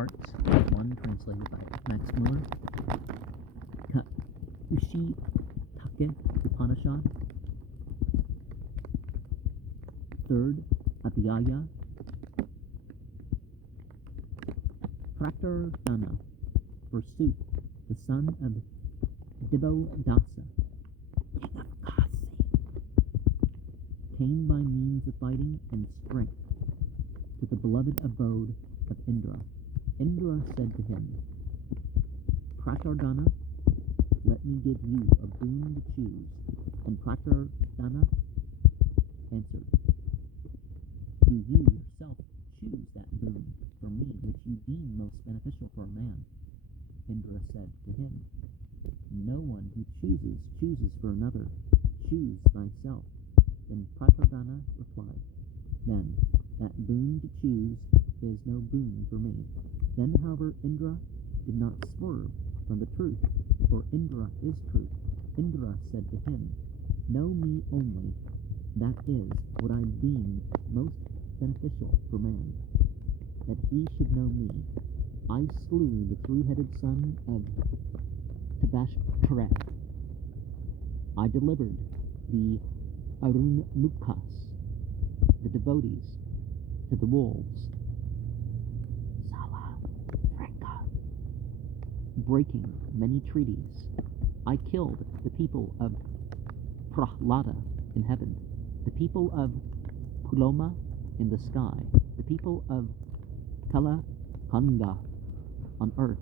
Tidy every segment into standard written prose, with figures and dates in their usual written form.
Hearts, one translated by Max Muller. Kaushitaki-Brahmana 3rd Adhyaya. Dana, forsooth, the son of Dasa, king of Kasi, came by means of fighting and strength to the beloved abode of Indra. Indra said to him, Dana, let me give you a boon to choose. And Dana answered, do you yourself choose that boon for me which you deem most beneficial for a man? Indra said to him, no one who chooses for another. Choose thyself. Then Dana replied, then that boon to choose is no boon for me. Then, however, Indra did not swerve from the truth, for Indra is truth. Indra said to him, know me only. That is what I deem most beneficial for man, that he should know me. I slew the three-headed son of Tabashkaret. I delivered the Arunmukhas, the devotees, to the wolves. Sala Franka, breaking many treaties. I killed the people of Prahlada in heaven, the people of Puloma in the sky, the people of Kalakanga on earth,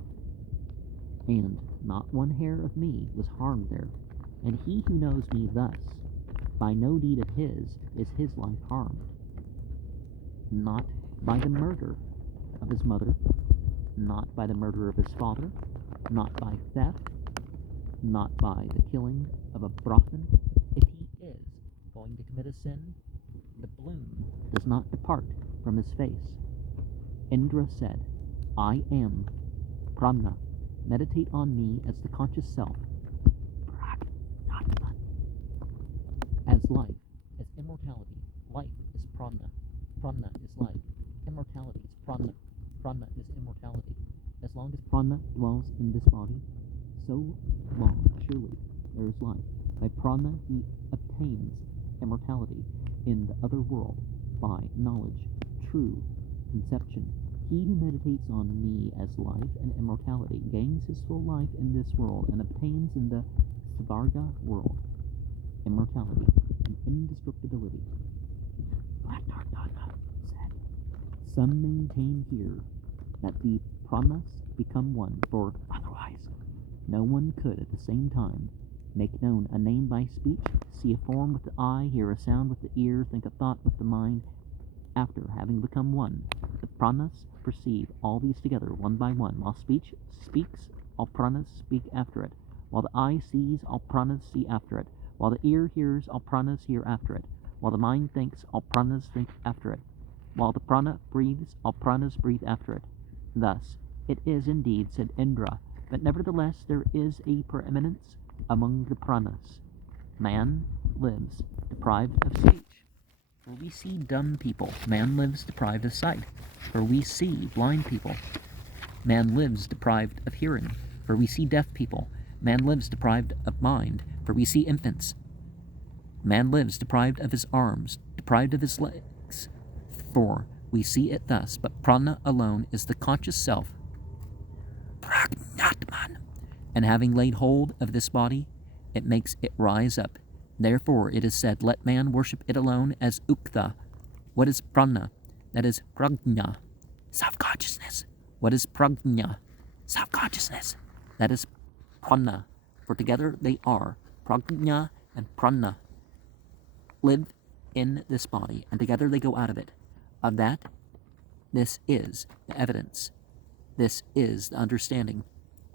and not one hair of me was harmed there. And he who knows me thus, by no deed of his is his life harmed, not by the murder of his mother, not by the murder of his father, not by theft, not by the killing of a Brahmin. If he is going to commit a sin, the bloom does not depart from his face. Indra said, I am Brahma. Meditate on me as the conscious self, as life, as immortality. Life is prana. Prana is life. Immortality is prana. Prana is immortality. As long as prana dwells in this body, so long surely there is life. By prana he obtains immortality in the other world by knowledge, true conception. He who meditates on me as life and immortality gains his full life in this world and obtains in the Svarga world immortality and indestructibility. Dana said, some maintain here that the pranas become one, for otherwise no one could at the same time make known a name by speech, see a form with the eye, hear a sound with the ear, think a thought with the mind. After having become one, the pranas perceive all these together one by one. While speech speaks, all pranas speak after it. While the eye sees, all pranas see after it. While the ear hears, all pranas hear after it. While the mind thinks, all pranas think after it. While the prana breathes, all pranas breathe after it. Thus it is indeed, said Indra, but nevertheless there is a preeminence among the pranas. Man lives deprived of speech, for we see dumb people. Man lives deprived of sight, for we see blind people. Man lives deprived of hearing, for we see deaf people. Man lives deprived of mind, for we see infants. Man lives deprived of his arms, deprived of his legs, for we see it thus. But prana alone is the conscious self, Pragnatman, and having laid hold of this body, it makes it rise up. Therefore it is said, let man worship it alone as Uktha. What is prana? That is prajna, self-consciousness. What is prajna? Self-consciousness. That is prana. For together they are. Prajna and prana live in this body, and together they go out of it. Of that, this is the evidence. This is the understanding.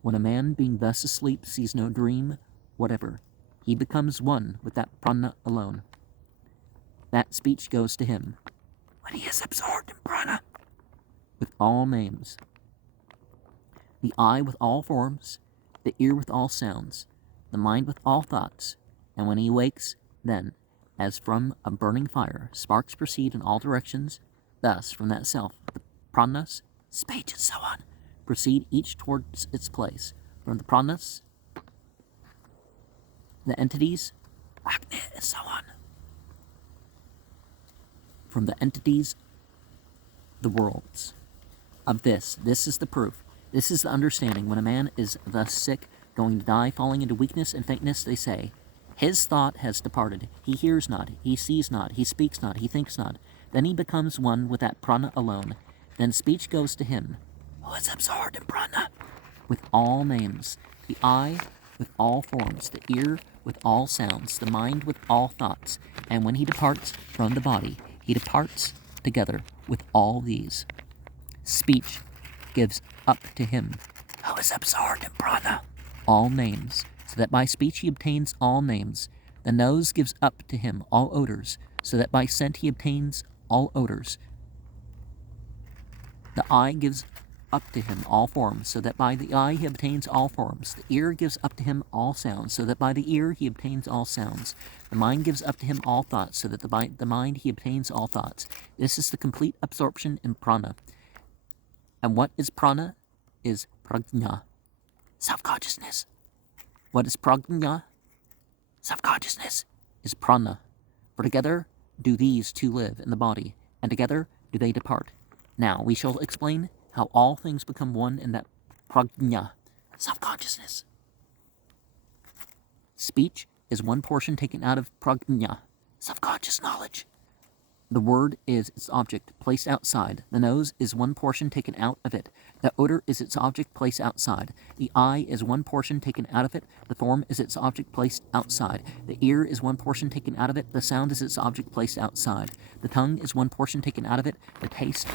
When a man, being thus asleep, sees no dream whatever, he becomes one with that prana alone. That speech goes to him when he is absorbed in prana with all names, the eye with all forms, the ear with all sounds, the mind with all thoughts. And when he wakes, then, as from a burning fire, sparks proceed in all directions. Thus, from that self, the pranas, speech, and so on, proceed each towards its place. From the pranas, the entities, Agni, and so on. From the entities, the worlds. Of this is the proof. This is the understanding. When a man is thus sick, going to die, falling into weakness and faintness, they say, his thought has departed. He hears not, he sees not, he speaks not, he thinks not. Then he becomes one with that prana alone. Then speech goes to him, who is absorbed in prana, with all names, the eye with all forms, the ear with all sounds, the mind with all thoughts. And when he departs from the body, he departs together with all these. Speech gives up to him, who is absorbed in prana, all names, so that by speech he obtains all names. The nose gives up to him all odors, so that by scent he obtains all odors. The eye gives up to him all forms, so that by the eye he obtains all forms. The ear gives up to him all sounds, so that by the ear he obtains all sounds. The mind gives up to him all thoughts, so that by the mind he obtains all thoughts. This is the complete absorption in prana. And what is prana? Is prajna, self-consciousness. What is prajna? Self-consciousness is prana. For together do these two live in the body, and together do they depart. Now we shall explain how all things become one in that prajna, self-consciousness. Speech is one portion taken out of prajna, self-conscious knowledge. The word is its object placed outside. The nose is one portion taken out of it. The odor is its object placed outside. The eye is one portion taken out of it. The form is its object placed outside. The ear is one portion taken out of it. The sound is its object placed outside. The tongue is one portion taken out of it. The taste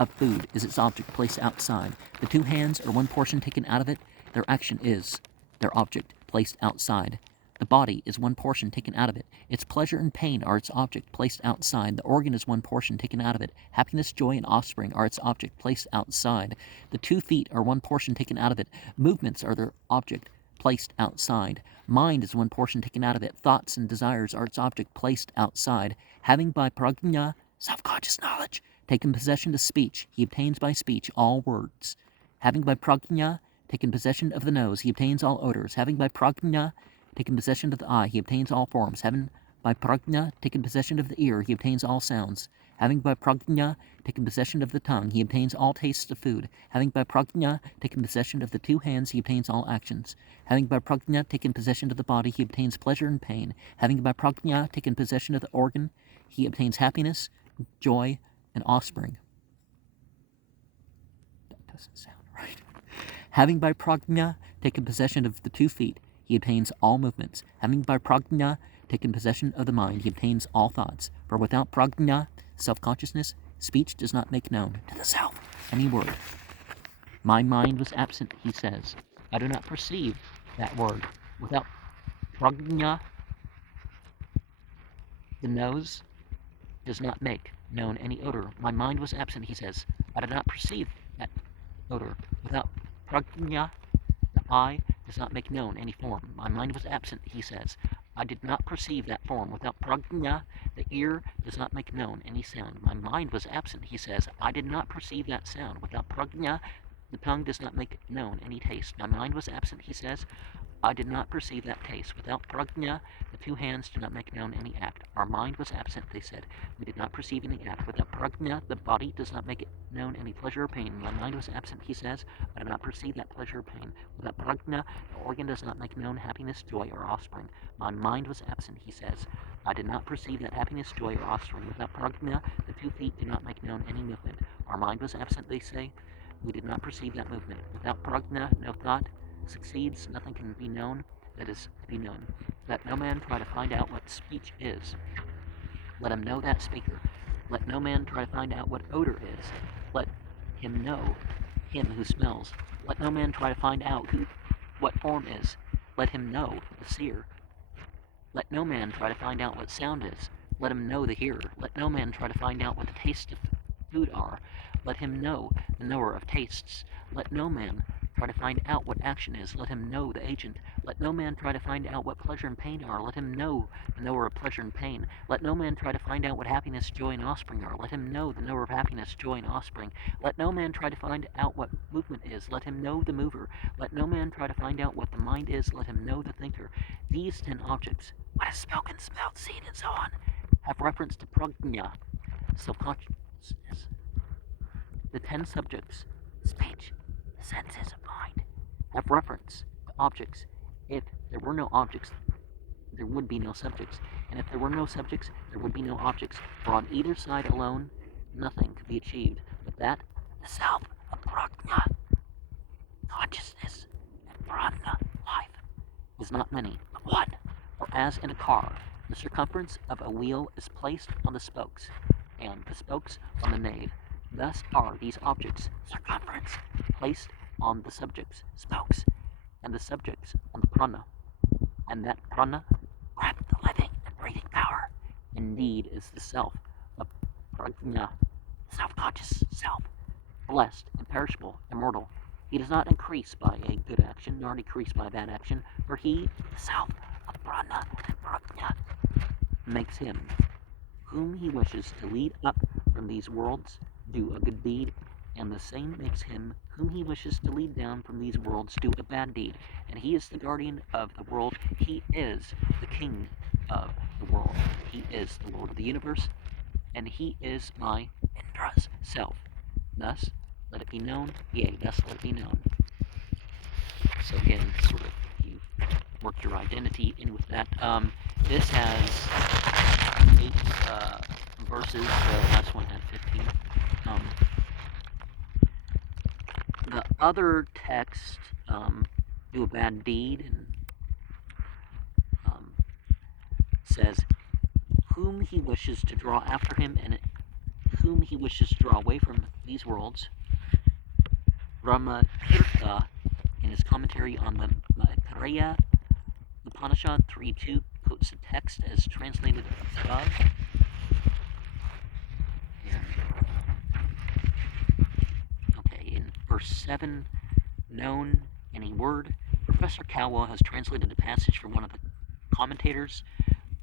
of food is its object placed outside. The two hands are one portion taken out of it. Their action is their object placed outside. The body is one portion taken out of it. Its pleasure and pain are its object placed outside. The organ is one portion taken out of it. Happiness, joy, and offspring are its object placed outside. The 2 feet are one portion taken out of it. Movements are their object placed outside. Mind is one portion taken out of it. Thoughts and desires are its object placed outside. Having by prajna, self-conscious knowledge, taken possession of speech, he obtains by speech all words. Having by prajna taken possession of the nose, he obtains all odors. Having by prajna taken possession of the eye, he obtains all forms. Having by prajna taken possession of the ear, he obtains all sounds. Having by prajna taken possession of the tongue, he obtains all tastes of food. Having by prajna taken possession of the 2 hands, he obtains all actions. Having by prajna taken possession of the body, he obtains pleasure and pain. Having by prajna taken possession of the organ, he obtains happiness, joy, and offspring. That doesn't sound right. Having by prajna taken possession of the 2 feet, he obtains all movements. Having by prajna taken possession of the mind, he obtains all thoughts. For without prajna, self-consciousness, speech does not make known to the self any word. My mind was absent, he says. I do not perceive that word. Without prajna, the nose does not make known any odor. My mind was absent, he says. I did not perceive that odor. Without prajna, the eye does not make known any form. My mind was absent, he says. I did not perceive that form. Without prajna, the ear does not make known any sound. My mind was absent, he says. I did not perceive that sound. Without prajna, the tongue does not make known any taste. My mind was absent, he says. I did not perceive that taste. Without prajna, the 2 hands do not make known any act. Our mind was absent, they said. We did not perceive any act. Without prajna, the body does not make known any pleasure or pain. My mind was absent, he says. I did not perceive that pleasure or pain. Without prajna, the organ does not make known happiness, joy, or offspring. My mind was absent, he says. I did not perceive that happiness, joy, or offspring. Without prajna, the 2 feet do not make known any movement. Our mind was absent, they say. We did not perceive that movement. Without prajna, no thought succeeds. Nothing can be known that is to be known. Let no man try to find out what speech is. Let him know that speaker. Let no man try to find out what odor is. Let him know him who smells. Let no man try to find out what form is. Let him know the seer. Let no man try to find out what sound is. Let him know the hearer. Let no man try to find out what the tastes of food are. Let him know the knower of tastes. Let no man try try to find out what action is, let him know the agent. Let no man try to find out what pleasure and pain are, let him know the knower of pleasure and pain. Let no man try to find out what happiness, joy, and offspring are, let him know the knower of happiness, joy, and offspring. Let no man try to find out what movement is, let him know the mover. Let no man try to find out what the mind is, let him know the thinker. These 10 objects, what is spoken, smelled, seen, and so on, have reference to prajna, self-consciousness. The 10 subjects, speech, the senses of mind, have reference to objects. If there were no objects, there would be no subjects. And if there were no subjects, there would be no objects. For on either side alone, nothing could be achieved. But that, the self of prajna, consciousness, and prana, life, is not many, but one. For as in a car, the circumference of a wheel is placed on the spokes, and the spokes on the nave. Thus are these objects, circumference, placed on the subjects, spokes, and the subjects on the prana. And that prana, breath, the living and breathing power, indeed is the self of prajna, self-conscious self, blessed, imperishable, immortal. He does not increase by a good action, nor decrease by a bad action, for he, the self of prana and prajna, makes him, whom he wishes to lead up from these worlds, do a good deed, and the same makes him whom he wishes to lead down from these worlds do a bad deed. And he is the guardian of the world. He is the king of the world. He is the Lord of the universe, and he is my Indra's self. Thus, let it be known, yea, thus let it be known. So again, sort of, you work your identity in with that. This has 8 verses, the last one had 15. The other text, do a bad deed, and says, whom he wishes to draw after him, and whom he wishes to draw away from these worlds. Brahma-Tirtha, in his commentary on the Maitreya Upanishad 3.2, quotes the text as translated above. Okay, in verse 7, known any word, Professor Cowell has translated a passage from one of the commentators,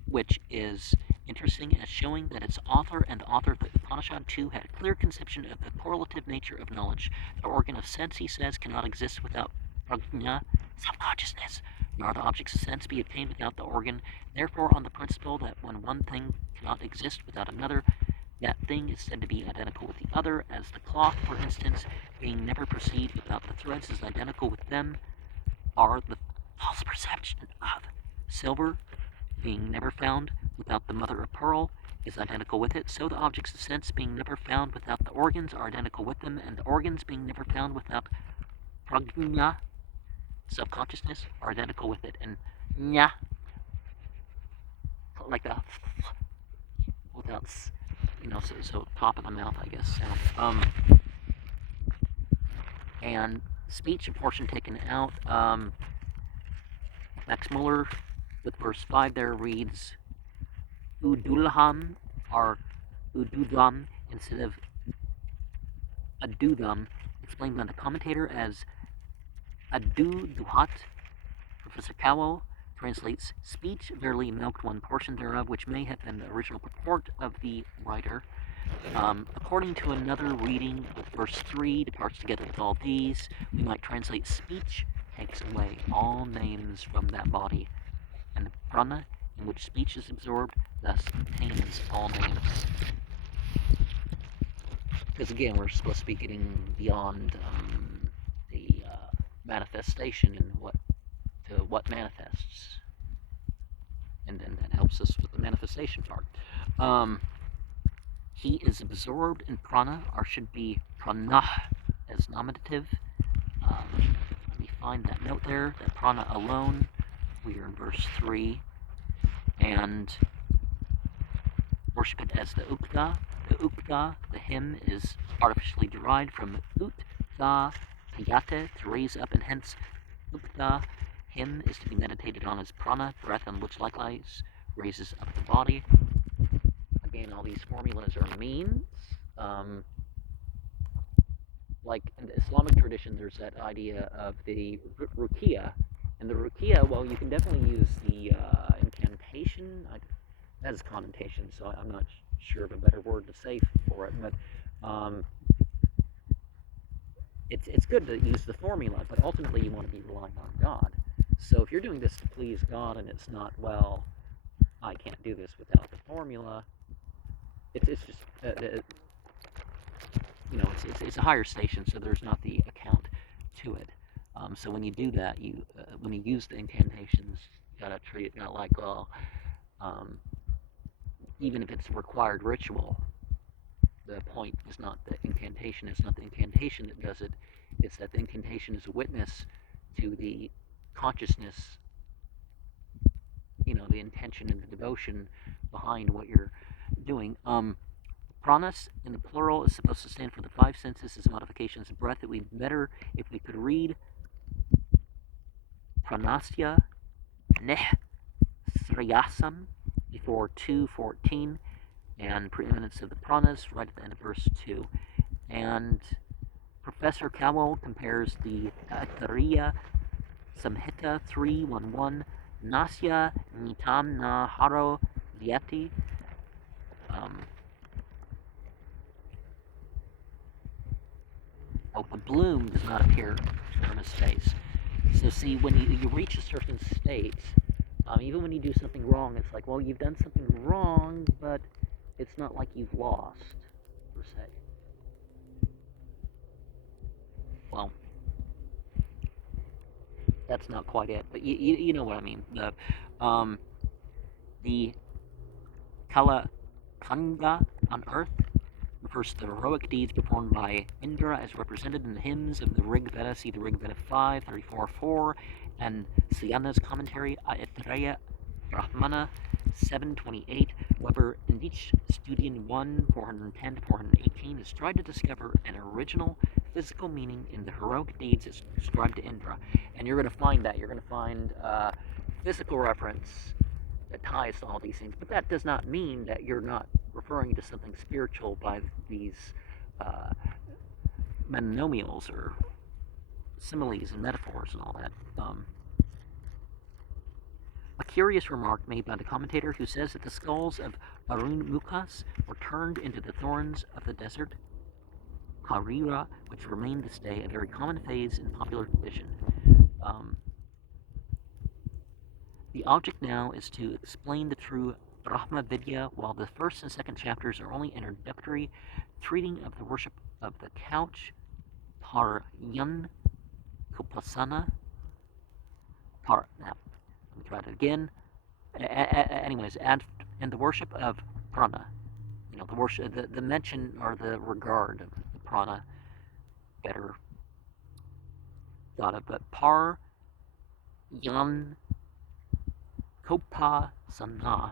which is interesting as showing that its author and the author of the Upanishad too had a clear conception of the correlative nature of knowledge. The organ of sense, he says, cannot exist without prajna, self-consciousness, nor the objects of sense be obtained without the organ. Therefore, on the principle that when one thing cannot exist without another, that thing is said to be identical with the other, as the cloth, for instance, being never perceived without the threads is identical with them, are the false perception of silver, being never found without the mother of pearl, is identical with it. So the objects of sense, being never found without the organs, are identical with them, and the organs, being never found without prajna, self-consciousness, are identical with it. And nya, like the, without, so top of the mouth, I guess. And speech, a portion taken out. Max Muller, with verse 5 there, reads udulham, or ududham, instead of adudham, explained by the commentator as aduduhat. Professor Cowell translates speech, verily milked one portion thereof, which may have been the original purport of the writer. According to another reading with verse 3, departs together with all these, we might translate speech takes away all names from that body, and the prana in which speech is absorbed thus obtains all names. Because again, we're supposed to be getting beyond the manifestation and what manifests, and then that helps us with the manifestation part. He is absorbed in prana, or should be prana as nominative. Let me find that note there, that prana alone. We are in verse 3, and worship it as the ukta. The ukta, the hymn, is artificially derived from utta kayate, to raise up, and hence ukta, hymn, is to be meditated on as prana, breath, and which likewise raises up the body. Again, all these formulas are means. like in the Islamic tradition, there's that idea of the ruqya, and the ruqya. Well, you can definitely use the incantation. That has connotation, so I'm not sure of a better word to say for it, but it's good to use the formula, but ultimately you want to be relying on God. So if you're doing this to please God and it's not, well, I can't do this without the formula, it's just, it's a higher station, so there's not the account to it. So when you do that, when you use the incantations, you gotta treat it not like, well, even if it's a required ritual, the point is not the incantation. It's not the incantation that does it. It's that the incantation is a witness to the consciousness, the intention and the devotion behind what you're doing. Pranas in the plural is supposed to stand for the five senses as modifications of breath. It would be better if we could read pranasya neh sriyasam before 2:14 and preeminence of the pranas right at the end of verse 2. And Professor Cowell compares the Tariya Samhita 3.1.1 Nasya Nitam Na Haro Vyati. The bloom does not appear from his face. So see, when you reach a certain state, even when you do something wrong, it's like, well, you've done something wrong, but it's not like you've lost, per se. Well, that's not quite it, but you know what I mean. The Kala Kanga on earth refers to the heroic deeds performed by Indra as represented in the hymns of the Rig Veda. See the Rig Veda 5:34-4 and Sayana's commentary Kaushitaki-Brahmana 3.1-8. However, in each Studien 1 410-418 is tried to discover an original physical meaning in the heroic deeds ascribed to Indra, and you're going to find that. You're going to find physical reference that ties to all these things, but that does not mean that you're not referring to something spiritual by these monomials or similes and metaphors and all that. A curious remark made by the commentator who says that the skulls of Arun Mukas were turned into the thorns of the desert Harira, which remain this day a very common phase in popular tradition. The object now is to explain the true Brahma Vidya, while the first and second chapters are only introductory, treating of the worship of the couch, Paryan Kupasana, now, let me try that again. Anyways, and the worship of prana, the worship, the mention or the regard of the prana, better thought of, but Paryan Kopasana.